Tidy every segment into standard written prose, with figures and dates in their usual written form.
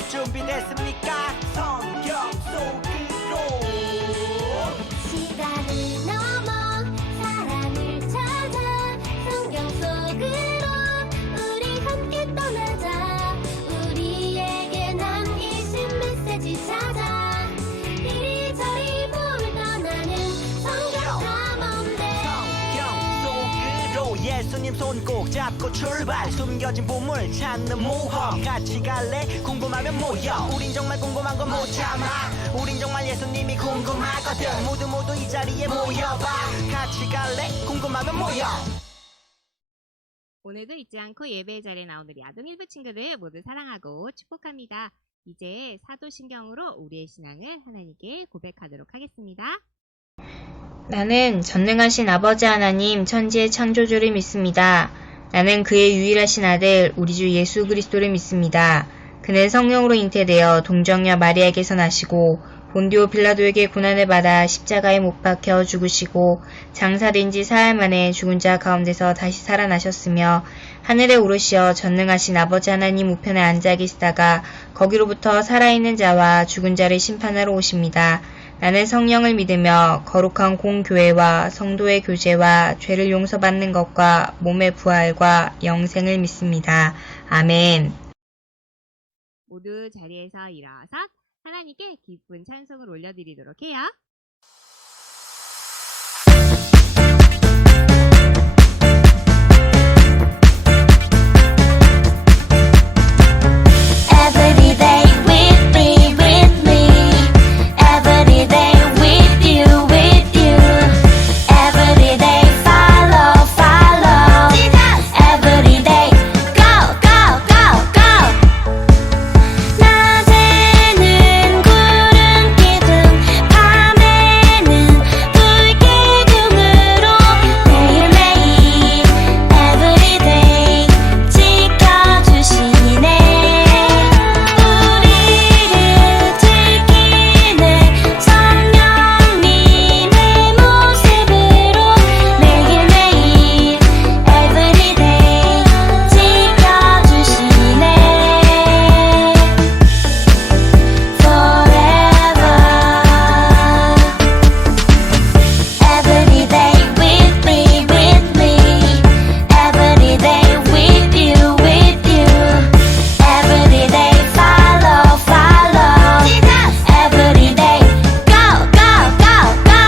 기도할 준비됐습니까? 성경 속으로 시간을 넘어 사랑을 찾아 성경 속으로 우리 함께 떠나자. 우리에게 남기신 메시지 찾아 이리저리 훑어나는 성경 탐험대. 성경 속으로 예수님 손 꼭 잡고 출발. 숨겨진 보물 찾는 모험. 같이 갈래? 궁금하면 모여. 우린 정말 궁금한 건 못 참아. 우린 정말 예수님이 궁금하거든. 모두 이 자리에 모여봐. 같이 갈래? 궁금하면 모여. 오늘도 잊지 않고 예배의 자리에 나온 우리 아동일부 친구들 모두 사랑하고 축복합니다. 이제 사도신경으로 우리의 신앙을 하나님께 고백하도록 하겠습니다. 나는 전능하신 아버지 하나님 천지의 창조주를 믿습니다. 나는 그의 유일하신 아들 우리 주 예수 그리스도를 믿습니다. 그는 성령으로 잉태되어 동정녀 마리아에게서 나시고 본디오 빌라도에게 고난을 받아 십자가에 못 박혀 죽으시고 장사된 지 사흘 만에 죽은 자 가운데서 다시 살아나셨으며 하늘에 오르시어 전능하신 아버지 하나님 우편에 앉아 계시다가 거기로부터 살아있는 자와 죽은 자를 심판하러 오십니다. 나는 성령을 믿으며 거룩한 공교회와 성도의 교제와 죄를 용서받는 것과 몸의 부활과 영생을 믿습니다. 아멘. 모두 자리에서 일어서 하나님께 기쁜 찬송을 올려드리도록 해요. Every day with me, with me. Every day with you, with you. Every day follow, follow. Every day go, go, go, go. 낮에는 구름 기둥, 밤에는 불 기둥으로 매일매일 Every day 지켜주시네. 우리를 지키는 성령님의 모습으로 매일매일 Every day 지켜주시네. Forever Every day with me, with me. Every day with you, with you. Every day follow, follow. Every day go, go, go, go.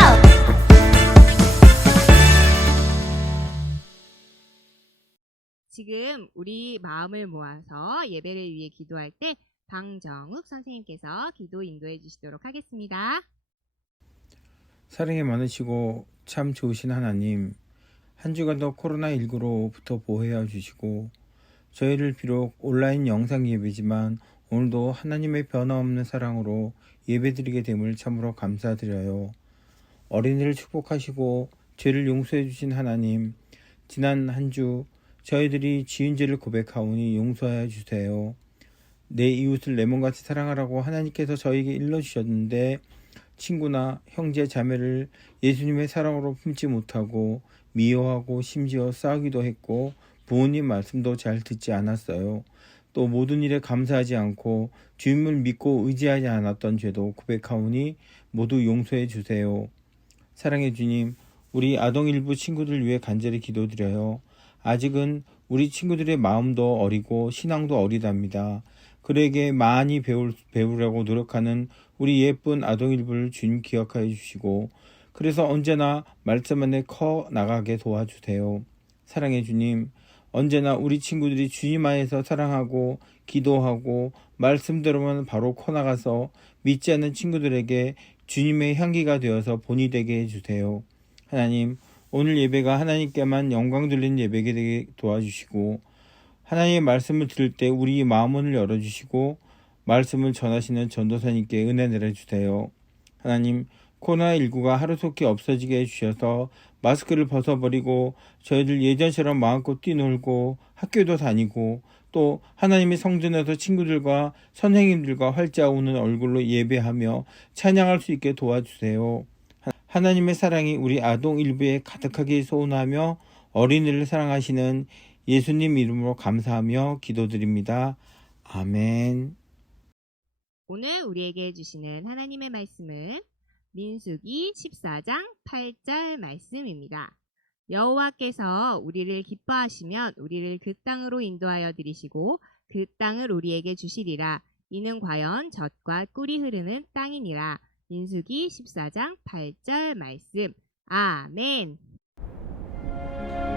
지금 우리 마음을 모아서 예배를 위해 기도할 때 방정욱 선생님께서 기도 인도해 주시도록 하겠습니다. 사랑이 많으시고 참 좋으신 하나님, 한 주간도 코로나19로부터 보호하여 주시고 저희를 비록 온라인 영상 예배지만 오늘도 하나님의 변함없는 사랑으로 예배드리게 됨을 참으로 감사드려요. 어린이를 축복하시고 죄를 용서해 주신 하나님, 지난 한 주 저희들이 지은 죄를 고백하오니 용서하여 주세요. 내 이웃을 내 몸같이 사랑하라고 하나님께서 저에게 일러주셨는데 친구나 형제 자매를 예수님의 사랑으로 품지 못하고 미워하고 심지어 싸우기도 했고 부모님 말씀도 잘 듣지 않았어요. 또 모든 일에 감사하지 않고 주님을 믿고 의지하지 않았던 죄도 고백하오니 모두 용서해 주세요. 사랑해 주님, 우리 아동일부 친구들 위해 간절히 기도드려요. 아직은 우리 친구들의 마음도 어리고 신앙도 어리답니다. 그에게 많이 배우려고 노력하는 우리 예쁜 아동일부를 주님 기억하여 주시고 그래서 언제나 말씀 안에 커 나가게 도와주세요. 사랑해 주님, 언제나 우리 친구들이 주님 안에서 사랑하고 기도하고 말씀대로만 바로 커 나가서 믿지 않는 친구들에게 주님의 향기가 되어서 본이 되게 해주세요. 하나님, 오늘 예배가 하나님께만 영광 돌리는 예배가 되게 도와주시고 하나님의 말씀을 들을 때 우리 마음문을 열어주시고 말씀을 전하시는 전도사님께 은혜 내려주세요. 하나님, 코로나19가 하루속히 없어지게 해주셔서 마스크를 벗어버리고 저희들 예전처럼 마음껏 뛰놀고 학교도 다니고 또 하나님의 성전에서 친구들과 선생님들과 활짝 웃는 얼굴로 예배하며 찬양할 수 있게 도와주세요. 하나님의 사랑이 우리 아동 일부에 가득하게 소원하며 어린이를 사랑하시는 예수님 이름으로 감사하며 기도드립니다. 아멘. 오늘 우리에게 해주시는 하나님의 말씀은 민수기 14장 8절 말씀입니다. 여호와께서 우리를 기뻐하시면 우리를 그 땅으로 인도하여 들이시고 그 땅을 우리에게 주시리라. 이는 과연 젖과 꿀이 흐르는 땅이니라. 민수기 14장 8절 말씀. 아멘.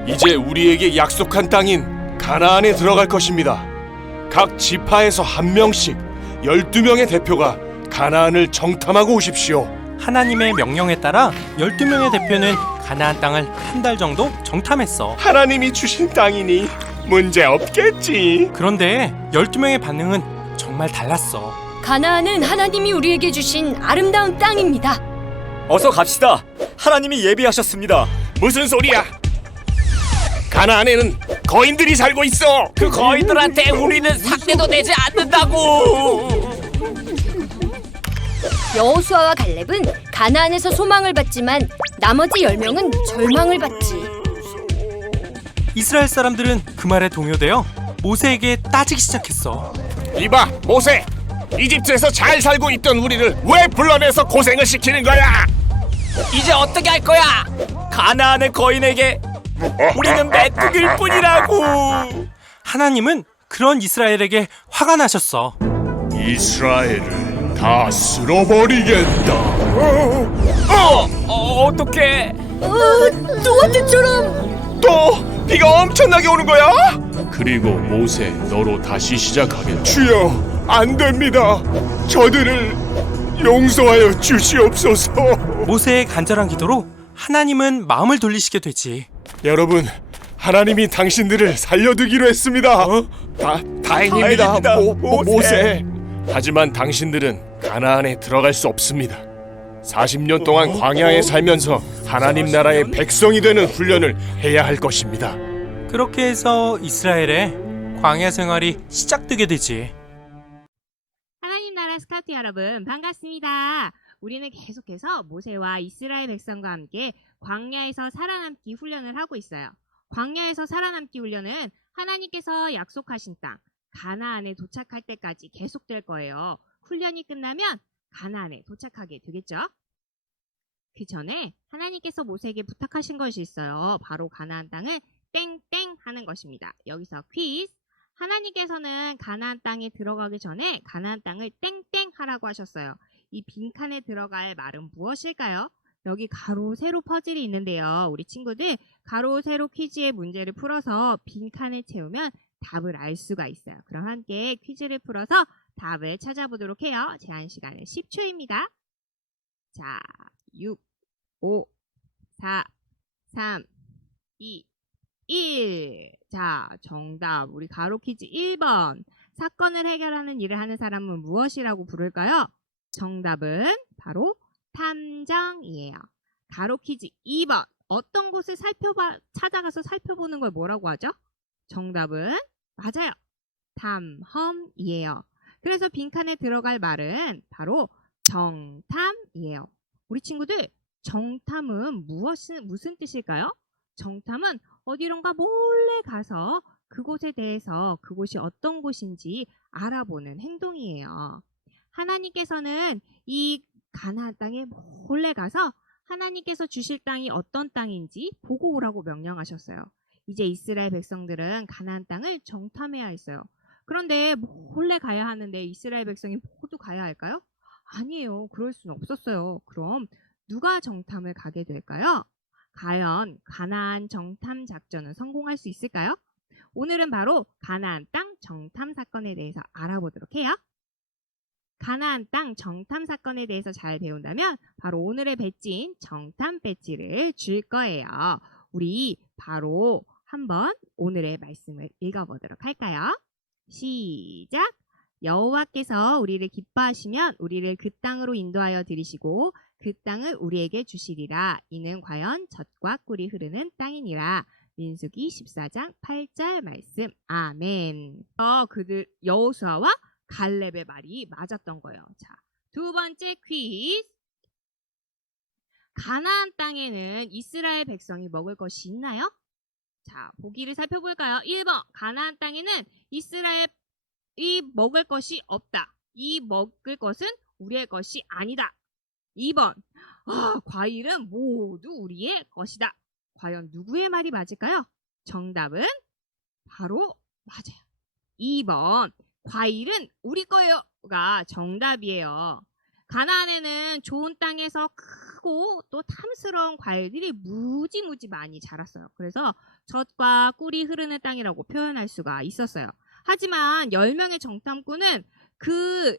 이제 우리에게 약속한 땅인 가나안에 들어갈 것입니다. 각 지파에서 한 명씩 12명의 대표가 가나안을 정탐하고 오십시오. 하나님의 명령에 따라 12명의 대표는 가나안 땅을 한 달 정도 정탐했어. 하나님이 주신 땅이니 문제 없겠지. 그런데 12명의 반응은 정말 달랐어. 가나안은 하나님이 우리에게 주신 아름다운 땅입니다. 어서 갑시다. 하나님이 예비하셨습니다. 무슨 소리야? 가나안에는 거인들이 살고 있어. 그 거인들한테 우리는 상대도 내지 않는다고. 여호수아와 갈렙은 가나안에서 소망을 받지만 나머지 10명은 절망을 받지. 이스라엘 사람들은 그 말에 동요되어 모세에게 따지기 시작했어. 이봐, 모세. 이집트에서 잘 살고 있던 우리를 왜 불러내서 고생을 시키는 거야? 이제 어떻게 할 거야? 가나안의 거인에게 우리는 메뚜기일 뿐이라고. 하나님은 그런 이스라엘에게 화가 나셨어. 이스라엘을 다 쓸어버리겠다. 어떡해? 또한테처럼. 또 비가 엄청나게 오는 거야? 그리고 모세, 너로 다시 시작하겠다. 주여, 안 됩니다. 저들을 용서하여 주시옵소서. 모세의 간절한 기도로 하나님은 마음을 돌리시게 되지. 여러분, 하나님이 당신들을 살려두기로 했습니다. 다행입니다, 모세. 하지만 당신들은 가나안에 들어갈 수 없습니다. 40년 동안 광야에 살면서 하나님 나라의 백성이 되는 훈련을 해야 할 것입니다. 그렇게 해서 이스라엘의 광야 생활이 시작되게 되지. 하나님 나라 스카우트 여러분 반갑습니다. 우리는 계속해서 모세와 이스라엘 백성과 함께 광야에서 살아남기 훈련을 하고 있어요. 광야에서 살아남기 훈련은 하나님께서 약속하신 땅 가나안에 도착할 때까지 계속될 거예요. 훈련이 끝나면 가나안에 도착하게 되겠죠. 그 전에 하나님께서 모세에게 부탁하신 것이 있어요. 바로 가나안 땅을 땡땡 하는 것입니다. 여기서 퀴즈. 하나님께서는 가나안 땅에 들어가기 전에 가나안 땅을 땡땡 하라고 하셨어요. 이 빈칸에 들어갈 말은 무엇일까요? 여기 가로 세로 퍼즐이 있는데요. 우리 친구들 가로 세로 퀴즈의 문제를 풀어서 빈칸을 채우면 답을 알 수가 있어요. 그럼 함께 퀴즈를 풀어서 답을 찾아보도록 해요. 제한 시간은 10초입니다. 자, 6, 5, 4, 3, 2, 1. 자, 정답. 우리 가로 퀴즈 1번. 사건을 해결하는 일을 하는 사람은 무엇이라고 부를까요? 정답은 바로 탐정이에요. 가로 퀴즈 2번. 어떤 곳을 찾아가서 살펴보는 걸 뭐라고 하죠? 정답은 맞아요. 탐험이에요. 그래서 빈칸에 들어갈 말은 바로 정탐이에요. 우리 친구들 정탐은 무슨 뜻일까요? 정탐은 어디론가 몰래 가서 그곳에 대해서 그곳이 어떤 곳인지 알아보는 행동이에요. 하나님께서는 이 가나안 땅에 몰래 가서 하나님께서 주실 땅이 어떤 땅인지 보고 오라고 명령하셨어요. 이제 이스라엘 백성들은 가나안 땅을 정탐해야 했어요. 그런데 몰래 가야 하는데 이스라엘 백성이 모두 가야 할까요? 아니에요. 그럴 수는 없었어요. 그럼 누가 정탐을 가게 될까요? 과연 가나안 정탐 작전은 성공할 수 있을까요? 오늘은 바로 가나안 땅 정탐 사건에 대해서 알아보도록 해요. 가나안 땅 정탐 사건에 대해서 잘 배운다면 바로 오늘의 배지인 정탐 배지를 줄 거예요. 우리 바로 한번 오늘의 말씀을 읽어보도록 할까요? 시작! 여호와께서 우리를 기뻐하시면 우리를 그 땅으로 인도하여 들이시고 그 땅을 우리에게 주시리라. 이는 과연 젖과 꿀이 흐르는 땅이니라. 민수기 14장 8절 말씀. 아멘. 그들 여호수아와 갈렙의 말이 맞았던 거예요. 자, 두 번째 퀴즈. 가나안 땅에는 이스라엘 백성이 먹을 것이 있나요? 자, 보기를 살펴볼까요? 1번. 가나안 땅에는 이스라엘이 먹을 것이 없다. 이 먹을 것은 우리의 것이 아니다. 2번, 과일은 모두 우리의 것이다. 과연 누구의 말이 맞을까요? 정답은 바로 맞아요. 2번, 과일은 우리 거예요가 정답이에요. 가나안에는 좋은 땅에서 크고 또 탐스러운 과일들이 무지무지 많이 자랐어요. 그래서 젖과 꿀이 흐르는 땅이라고 표현할 수가 있었어요. 하지만 10명의 정탐꾼은 그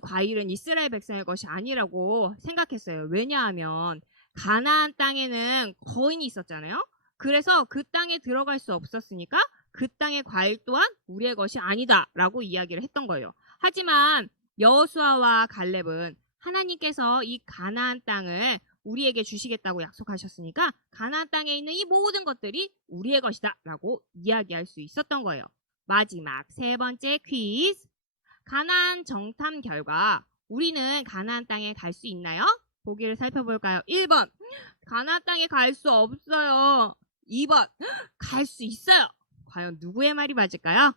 과일은 이스라엘 백성의 것이 아니라고 생각했어요. 왜냐하면 가나안 땅에는 거인이 있었잖아요. 그래서 그 땅에 들어갈 수 없었으니까 그 땅의 과일 또한 우리의 것이 아니다라고 이야기를 했던 거예요. 하지만 여호수아와 갈렙은 하나님께서 이 가나안 땅을 우리에게 주시겠다고 약속하셨으니까 가나안 땅에 있는 이 모든 것들이 우리의 것이다라고 이야기할 수 있었던 거예요. 마지막 3번째 퀴즈. 가나안 정탐 결과 우리는 가나안 땅에 갈 수 있나요? 보기를 살펴볼까요? 1번, 가나안 땅에 갈 수 없어요. 2번, 갈 수 있어요. 과연 누구의 말이 맞을까요?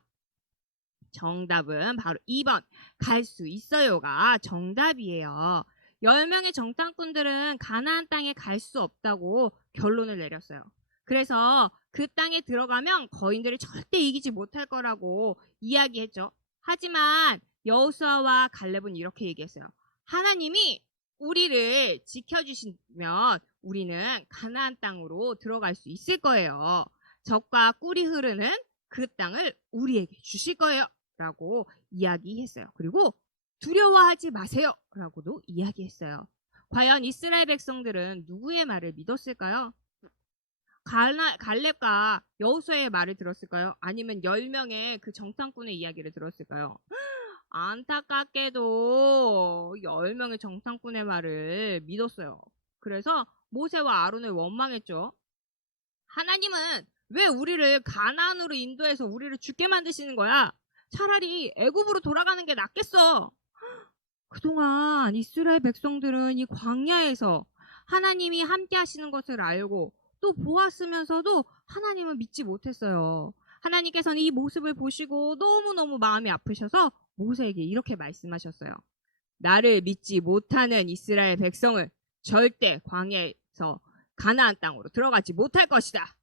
정답은 바로 2번, 갈 수 있어요가 정답이에요. 10명의 정탐꾼들은 가나안 땅에 갈 수 없다고 결론을 내렸어요. 그래서 그 땅에 들어가면 거인들을 절대 이기지 못할 거라고 이야기했죠. 하지만 여호수아와 갈렙은 이렇게 얘기했어요. 하나님이 우리를 지켜주시면 우리는 가나안 땅으로 들어갈 수 있을 거예요. 젖과 꿀이 흐르는 그 땅을 우리에게 주실 거예요. 라고 이야기했어요. 그리고 두려워하지 마세요. 라고도 이야기했어요. 과연 이스라엘 백성들은 누구의 말을 믿었을까요? 갈렙과 여호수아의 말을 들었을까요? 아니면 10명의 그 정탐꾼의 이야기를 들었을까요? 안타깝게도 10명의 정탐꾼의 말을 믿었어요. 그래서 모세와 아론을 원망했죠. 하나님은 왜 우리를 가나안으로 인도해서 우리를 죽게 만드시는 거야? 차라리 애굽으로 돌아가는 게 낫겠어. 그동안 이스라엘 백성들은 이 광야에서 하나님이 함께 하시는 것을 알고 또 보았으면서도 하나님을 믿지 못했어요. 하나님께서는 이 모습을 보시고 너무너무 마음이 아프셔서 모세에게 이렇게 말씀하셨어요. 나를 믿지 못하는 이스라엘 백성을 절대 광야에서 가나안 땅으로 들어가지 못할 것이다.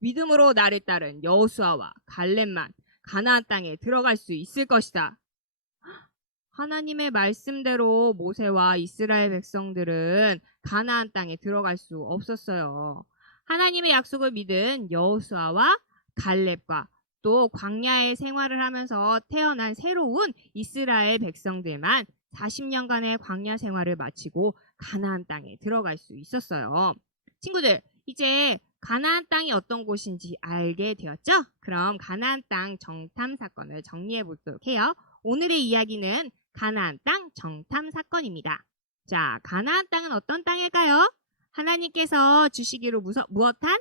믿음으로 나를 따른 여호수아와 갈렙만 가나안 땅에 들어갈 수 있을 것이다. 하나님의 말씀대로 모세와 이스라엘 백성들은 가나안 땅에 들어갈 수 없었어요. 하나님의 약속을 믿은 여호수아와 갈렙과 또 광야의 생활을 하면서 태어난 새로운 이스라엘 백성들만 40년간의 광야 생활을 마치고 가나안 땅에 들어갈 수 있었어요. 친구들, 이제 가나안 땅이 어떤 곳인지 알게 되었죠? 그럼 가나안 땅 정탐 사건을 정리해 보도록 해요. 오늘의 이야기는 가나안 땅 정탐 사건입니다. 자, 가나안 땅은 어떤 땅일까요? 하나님께서 주시기로 무엇한?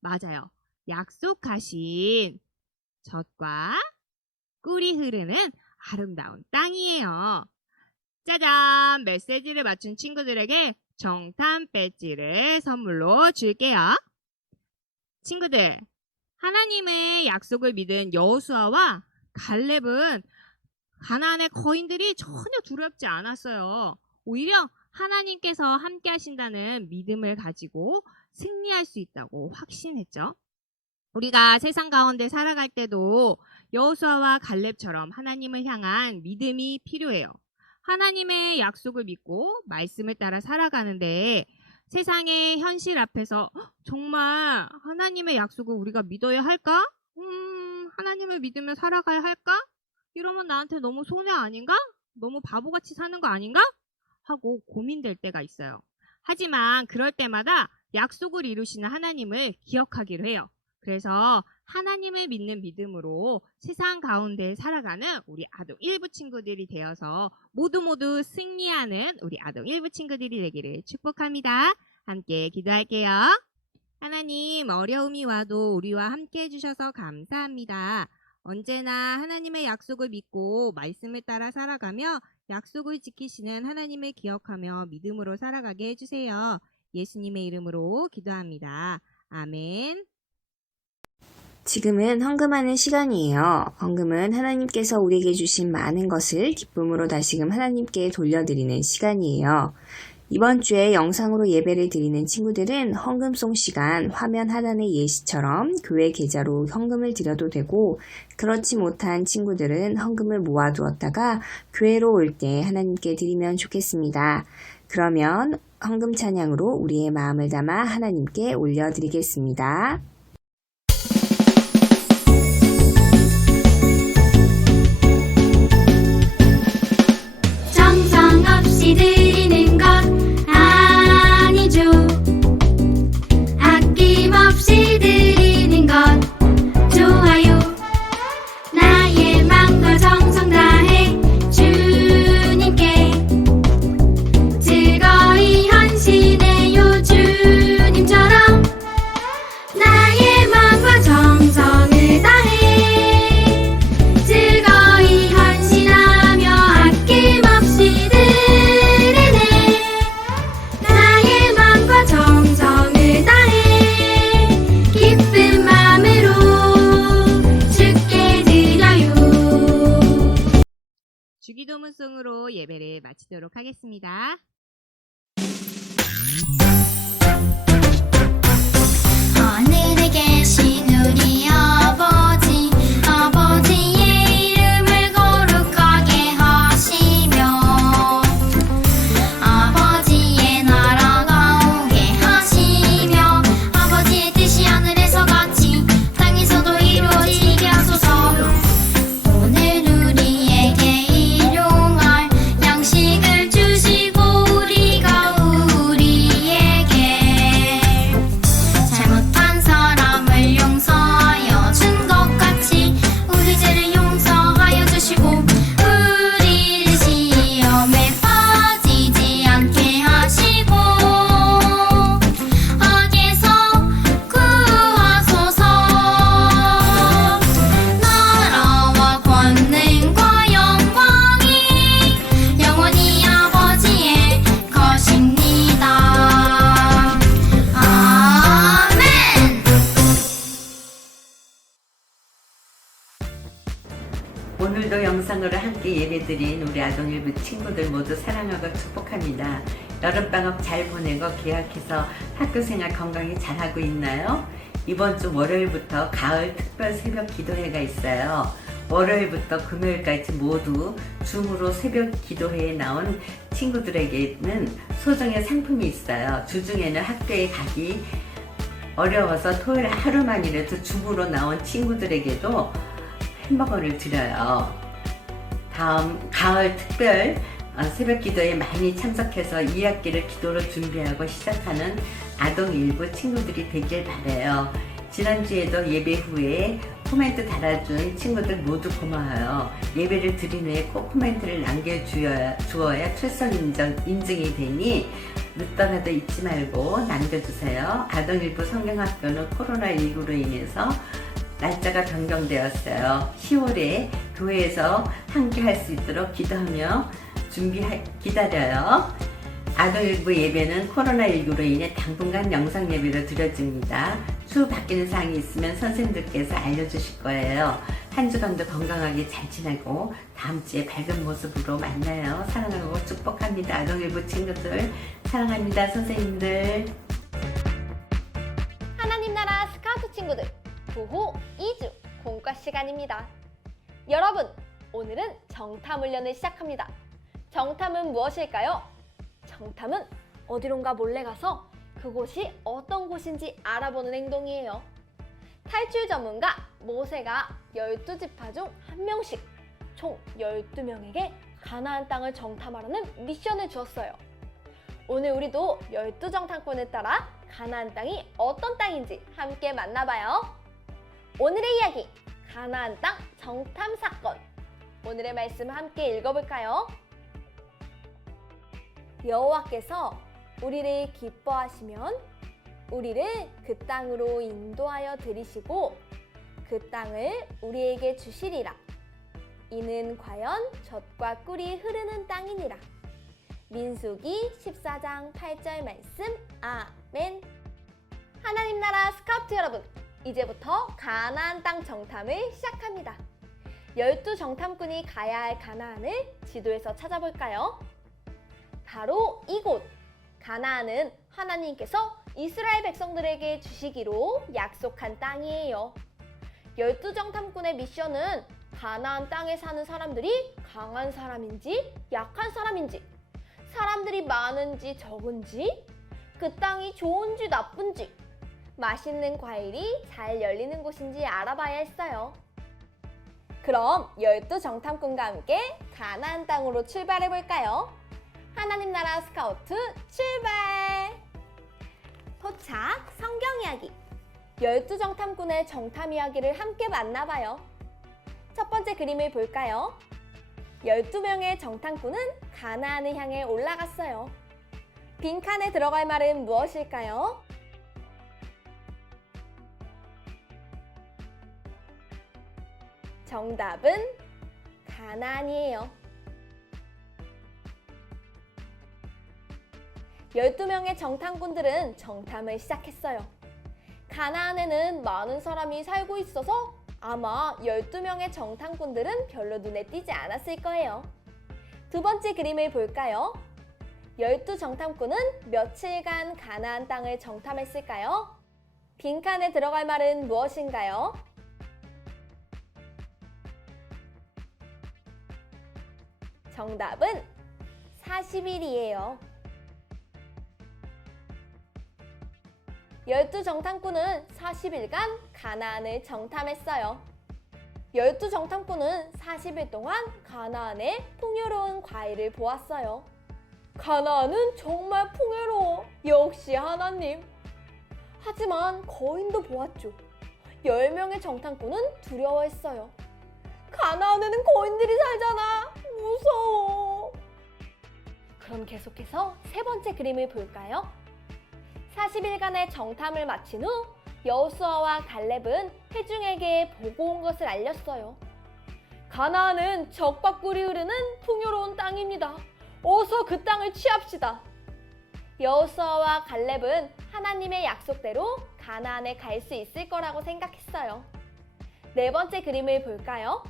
맞아요. 약속하신 젖과 꿀이 흐르는 아름다운 땅이에요. 짜잔! 메시지를 맞춘 친구들에게 정탐 배지를 선물로 줄게요. 친구들, 하나님의 약속을 믿은 여호수아와 갈렙은 가나안의 거인들이 전혀 두렵지 않았어요. 오히려 하나님께서 함께 하신다는 믿음을 가지고 승리할 수 있다고 확신했죠. 우리가 세상 가운데 살아갈 때도 여호수아와 갈렙처럼 하나님을 향한 믿음이 필요해요. 하나님의 약속을 믿고 말씀을 따라 살아가는데 세상의 현실 앞에서 정말 하나님의 약속을 우리가 믿어야 할까? 하나님을 믿으며 살아가야 할까? 이러면 나한테 너무 손해 아닌가? 너무 바보같이 사는 거 아닌가? 하고 고민될 때가 있어요. 하지만 그럴 때마다 약속을 이루시는 하나님을 기억하기로 해요. 그래서 하나님을 믿는 믿음으로 세상 가운데 살아가는 우리 아동 1부 친구들이 되어서 모두 승리하는 우리 아동 1부 친구들이 되기를 축복합니다. 함께 기도할게요. 하나님, 어려움이 와도 우리와 함께 해주셔서 감사합니다. 언제나 하나님의 약속을 믿고 말씀을 따라 살아가며 약속을 지키시는 하나님을 기억하며 믿음으로 살아가게 해주세요. 예수님의 이름으로 기도합니다. 아멘. 지금은 헌금하는 시간이에요. 헌금은 하나님께서 우리에게 주신 많은 것을 기쁨으로 다시금 하나님께 돌려드리는 시간이에요. 이번 주에 영상으로 예배를 드리는 친구들은 헌금송 시간 화면 하단의 예시처럼 교회 계좌로 헌금을 드려도 되고, 그렇지 못한 친구들은 헌금을 모아두었다가 교회로 올 때 하나님께 드리면 좋겠습니다. 그러면 헌금 찬양으로 우리의 마음을 담아 하나님께 올려드리겠습니다. 정성 없이 드리는 것 아니죠. 아낌없이 드리는 것 좋아요. 나의 마음과 정성 다해 주님께 즐거이 헌신해요. 주님처럼 나의 마음과 정성을 다해 즐거이 헌신하며 아낌없이 드리네. 나의 마음과 정성을 다해 기쁜 마음으로 주께 드려요. 주기도문송으로 예배를 마치도록 하겠습니다. 하늘에 계신 우리 아버지, 아버지의 이름을 거룩하게 하시며 아버지의 나라가 오게 하시며 아버지의 뜻이 하늘에서 같이 땅에서도 이루어지게 하소서. 오늘 우리에게 일용할 양식을 주시고 우리가 우리에게 잘못한 사람을 용서하여 준 것 같이 우리 죄를 용서하여 주시고 우리를 시험에 빠지지 않게 하시고 악에서 구하소서. 나라와 권능과 영광이 영원히 아버지의 것입니다. 아멘. 오늘도 영상으로 함께 예배드린 우리 아동일부 친구들 모두 사랑하고 축복합니다. 여름방학 잘 보내고 개학해서 학교생활 건강히 잘하고 있나요? 이번 주 월요일부터 가을 특별 새벽 기도회가 있어요. 월요일부터 금요일까지 모두 줌으로 새벽 기도회에 나온 친구들에게는 소정의 상품이 있어요. 주중에는 학교에 가기 어려워서 토요일 하루만이라도 줌으로 나온 친구들에게도 햄버거를 드려요. 다음 가을 특별 새벽 기도에 많이 참석해서 2학기를 기도로 준비하고 시작하는 아동 일부 친구들이 되길 바라요. 지난주에도 예배 후에 코멘트 달아준 친구들 모두 고마워요. 예배를 드린 후에 꼭 코멘트를 남겨주어야 출석 인증이 되니 늦더라도 잊지 말고 남겨주세요. 아동일부 성경학교는 코로나19로 인해서 날짜가 변경되었어요. 10월에 교회에서 함께 할 수 있도록 기도하며 기다려요. 아동일부 예배는 코로나19로 인해 당분간 영상 예배로 드려집니다. 추후 바뀌는 사항이 있으면 선생님들께서 알려주실 거예요. 한 주간도 건강하게 잘 지내고 다음 주에 밝은 모습으로 만나요. 사랑하고 축복합니다. 아동일부 친구들 사랑합니다. 선생님들. 하나님 나라 스카우트 친구들 부호 2주 공과 시간입니다. 여러분, 오늘은 정탐 훈련을 시작합니다. 정탐은 무엇일까요? 정탐은 어디론가 몰래 가서 그곳이 어떤 곳인지 알아보는 행동이에요. 탈출 전문가 모세가 12지파 중 1명씩 총 12명에게 가나안 땅을 정탐하라는 미션을 주었어요. 오늘 우리도 12정탐꾼을 따라 가나안 땅이 어떤 땅인지 함께 만나봐요. 오늘의 이야기, 가나안 땅 정탐 사건. 오늘의 말씀 함께 읽어볼까요? 여호와께서 우리를 기뻐하시면 우리를 그 땅으로 인도하여 들이시고 그 땅을 우리에게 주시리라. 이는 과연 젖과 꿀이 흐르는 땅이니라. 민수기 14장 8절 말씀. 아멘. 하나님 나라 스카우트 여러분, 이제부터 가나안 땅 정탐을 시작합니다. 12 정탐꾼이 가야 할 가나안을 지도에서 찾아볼까요? 바로 이곳! 가나안은 하나님께서 이스라엘 백성들에게 주시기로 약속한 땅이에요. 12 정탐꾼의 미션은 가나안 땅에 사는 사람들이 강한 사람인지 약한 사람인지, 사람들이 많은지 적은지, 그 땅이 좋은지 나쁜지, 맛있는 과일이 잘 열리는 곳인지 알아봐야 했어요. 그럼 12 정탐꾼과 함께 가나안 땅으로 출발해 볼까요? 하나님 나라 스카우트 출발! 포착 성경 이야기 12 정탐꾼의 정탐 이야기를 함께 만나봐요. 첫 번째 그림을 볼까요? 12명의 정탐꾼은 가나안을 향해 올라갔어요. 빈칸에 들어갈 말은 무엇일까요? 정답은 가나안이에요. 12명의 정탐꾼들은 정탐을 시작했어요. 가나안에는 많은 사람이 살고 있어서 아마 12명의 정탐꾼들은 별로 눈에 띄지 않았을 거예요. 두 번째 그림을 볼까요? 12 정탐꾼은 며칠간 가나안 땅을 정탐했을까요? 빈칸에 들어갈 말은 무엇인가요? 정답은 40일이에요. 12 정탐꾼은 40일간 가나안을 정탐했어요. 12 정탐꾼은 40일 동안 가나안의 풍요로운 과일을 보았어요. 가나안은 정말 풍요로워. 역시 하나님. 하지만 거인도 보았죠. 10명의 정탐꾼은 두려워했어요. 가나안에는 거인들이 살잖아. 무서워. 그럼 계속해서 세 번째 그림을 볼까요? 40일간의 정탐을 마친 후 여호수아와 갈렙은 회중에게 보고 온 것을 알렸어요. 가나안은 적과 꿀이 흐르는 풍요로운 땅입니다. 어서 그 땅을 취합시다. 여호수아와 갈렙은 하나님의 약속대로 가나안에 갈 수 있을 거라고 생각했어요. 네 번째 그림을 볼까요?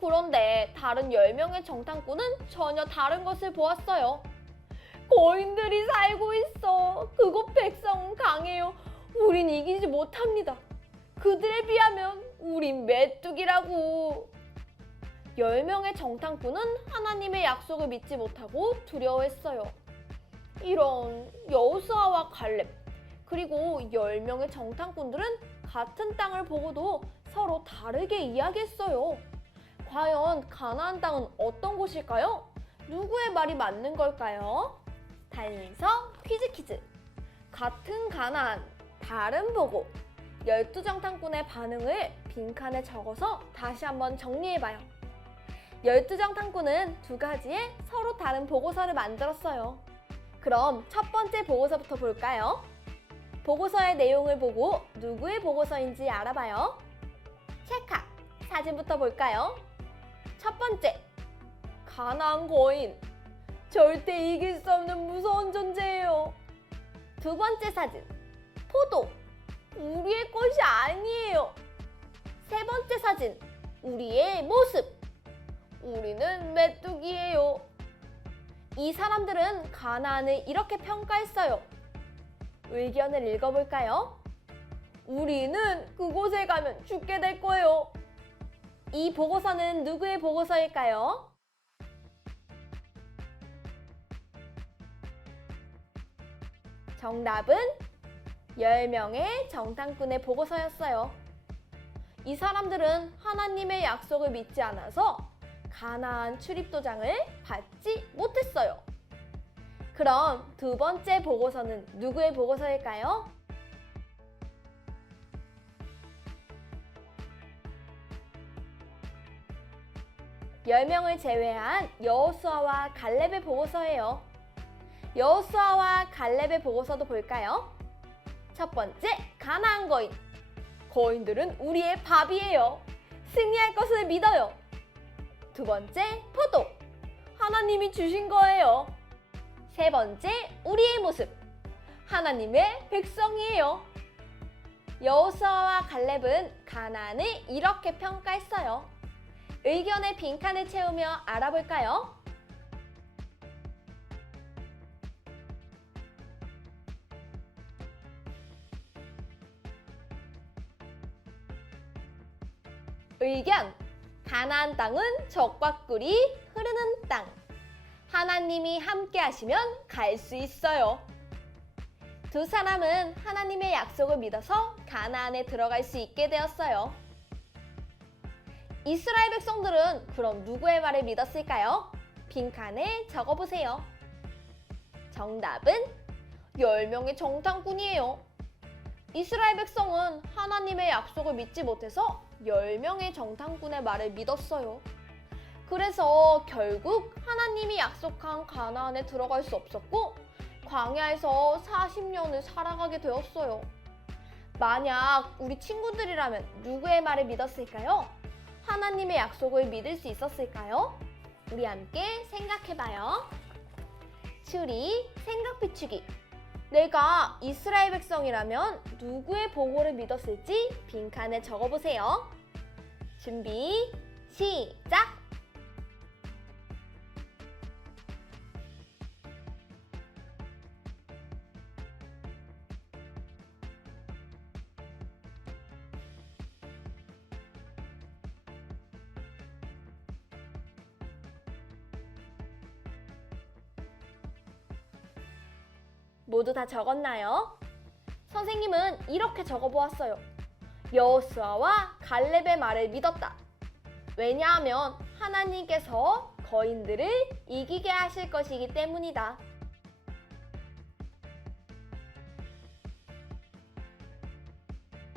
그런데 다른 10명의 정탐꾼은 전혀 다른 것을 보았어요. 거인들이 살고 있어. 그곳 백성은 강해요. 우린 이기지 못합니다. 그들에 비하면 우린 메뚜기라고. 10명의 정탐꾼은 하나님의 약속을 믿지 못하고 두려워했어요. 이런 여호수아와 갈렙 그리고 10명의 정탐꾼들은 같은 땅을 보고도 서로 다르게 이야기했어요. 과연 가나안 땅은 어떤 곳일까요? 누구의 말이 맞는 걸까요? 달리면서 퀴즈! 같은 가나안, 다른 보고 12 정탐꾼의 반응을 빈칸에 적어서 다시 한번 정리해봐요. 12 정탐꾼은 두 가지의 서로 다른 보고서를 만들었어요. 그럼 첫 번째 보고서부터 볼까요? 보고서의 내용을 보고 누구의 보고서인지 알아봐요. 체크! 사진부터 볼까요? 첫 번째, 가나안 거인. 절대 이길 수 없는 무서운 존재예요. 두 번째 사진, 포도. 우리의 것이 아니에요. 세 번째 사진, 우리의 모습. 우리는 메뚜기예요. 이 사람들은 가나안을 이렇게 평가했어요. 의견을 읽어볼까요? 우리는 그곳에 가면 죽게 될 거예요. 이 보고서는 누구의 보고서일까요? 정답은 10명의 정탐꾼의 보고서였어요. 이 사람들은 하나님의 약속을 믿지 않아서 가나안 출입도장을 받지 못했어요. 그럼 두 번째 보고서는 누구의 보고서일까요? (10명을) 제외한 여호수아와 갈렙의 보고서예요. 여호수아와 갈렙의 보고서도 볼까요? 첫 번째, 가나안 거인. 거인들은 우리의 밥이에요. 승리할 것을 믿어요. 두 번째, 포도. 하나님이 주신 거예요. 세 번째, 우리의 모습. 하나님의 백성이에요. 여호수아와 갈렙은 가나안을 이렇게 평가했어요. 의견의 빈칸을 채우며 알아볼까요? 의견. 가나안 땅은 젖과 꿀이 흐르는 땅. 하나님이 함께 하시면 갈 수 있어요. 두 사람은 하나님의 약속을 믿어서 가나안에 들어갈 수 있게 되었어요. 이스라엘 백성들은 그럼 누구의 말을 믿었을까요? 빈칸에 적어보세요. 정답은 10명의 정탐꾼이에요. 이스라엘 백성은 하나님의 약속을 믿지 못해서 10명의 정탐꾼의 말을 믿었어요. 그래서 결국 하나님이 약속한 가나안에 들어갈 수 없었고 광야에서 40년을 살아가게 되었어요. 만약 우리 친구들이라면 누구의 말을 믿었을까요? 하나님의 약속을 믿을 수 있었을까요? 우리 함께 생각해봐요. 추리, 생각 비추기. 내가 이스라엘 백성이라면 누구의 보고를 믿었을지 빈칸에 적어보세요. 준비, 시작! 모두 다 적었나요? 선생님은 이렇게 적어보았어요. 여호수아와 갈렙의 말을 믿었다. 왜냐하면 하나님께서 거인들을 이기게 하실 것이기 때문이다.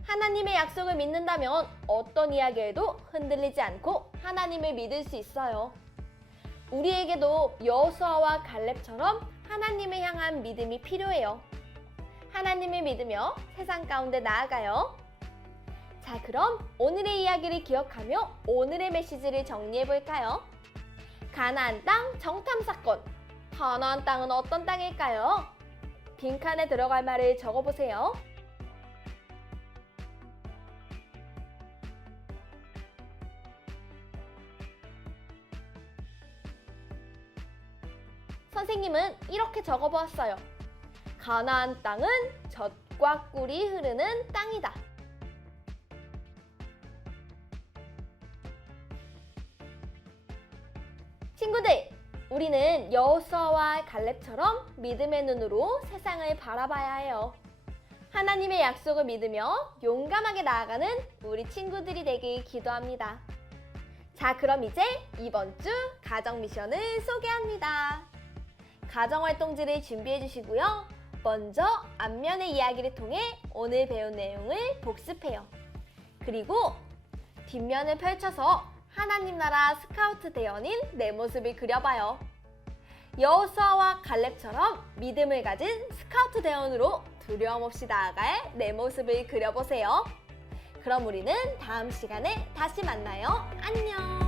하나님의 약속을 믿는다면 어떤 이야기에도 흔들리지 않고 하나님을 믿을 수 있어요. 우리에게도 여호수아와 갈렙처럼 하나님을 향한 믿음이 필요해요. 하나님을 믿으며 세상 가운데 나아가요. 자, 그럼 오늘의 이야기를 기억하며 오늘의 메시지를 정리해볼까요? 가나안 땅 정탐 사건. 가나안 땅은 어떤 땅일까요? 빈칸에 들어갈 말을 적어보세요. 선생님은 이렇게 적어보았어요. 가나안 땅은 젖과 꿀이 흐르는 땅이다. 친구들, 우리는 여호수아와 갈렙처럼 믿음의 눈으로 세상을 바라봐야 해요. 하나님의 약속을 믿으며 용감하게 나아가는 우리 친구들이 되길 기도합니다. 자, 그럼 이제 이번 주 가정 미션을 소개합니다. 가정활동지를 준비해 주시고요. 먼저 앞면의 이야기를 통해 오늘 배운 내용을 복습해요. 그리고 뒷면을 펼쳐서 하나님 나라 스카우트 대원인 내 모습을 그려봐요. 여호수아와 갈렙처럼 믿음을 가진 스카우트 대원으로 두려움 없이 나아갈 내 모습을 그려보세요. 그럼 우리는 다음 시간에 다시 만나요. 안녕!